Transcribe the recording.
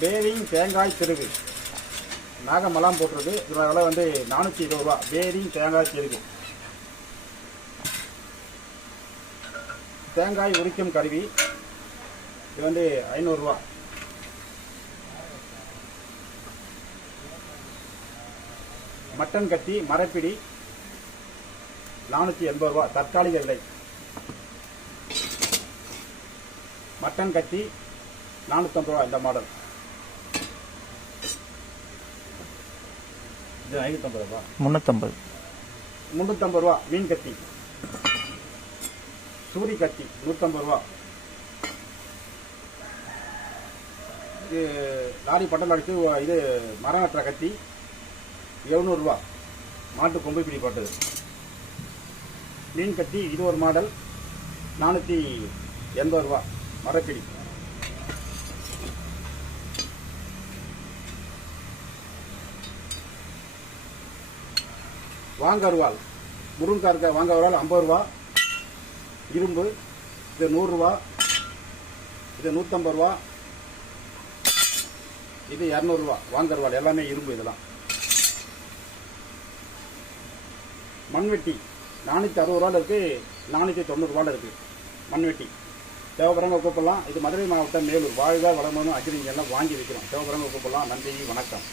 Bearing தேங்காய் திருகு நாகமெல்லாம் போட்டிருக்கு. இதோட விலை வந்து 420 ரூபா. பேரிங் தேங்காய் திருகு. தேங்காய் உரிக்கும் கருவி இது வந்து 500 ரூபா. மட்டன் கத்தி மரப்பிடி 480 ரூபா. தற்காலிக விலை. மட்டன் கத்தி 450 ரூபா. இந்த மாடல் இது 550 ரூபா. 350 ரூபா. மீன் கத்தி. சூரி கத்தி 150 ரூபா. இது லாரி பட்டல் அடித்து இது மரம் வெட்டுற கத்தி 700 ரூபா. மாட்டு கொம்பு பிடி போட்டது. மீன் கத்தி இது ஒரு மாடல் 480 ரூபா. மரப்பிடி. வாங்கருவாள் முருங்கா இருக்க வாங்கருவாள் 50 ரூபா. இரும்பு இது 100 ரூபா. இது 150 ரூபா. இது 200 ரூபா. வாங்கருவாள் எல்லாமே இரும்பு. இதெல்லாம் மண்வெட்டி 460 ரூபாயில் இருக்கு. 490 ரூபாயில் இருக்கு. மண்வெட்டி தேவைப்படுறவங்க கூப்பிடலாம். இது மதுரை மாவட்டம் மேலூர். வாழ்க வளமுடன் அக்ரிங்கெல்லாம் வாங்கி வைக்கிறோம். தேவைப்படுறவங்க கூப்பிடலாம். நன்றி, வணக்கம்.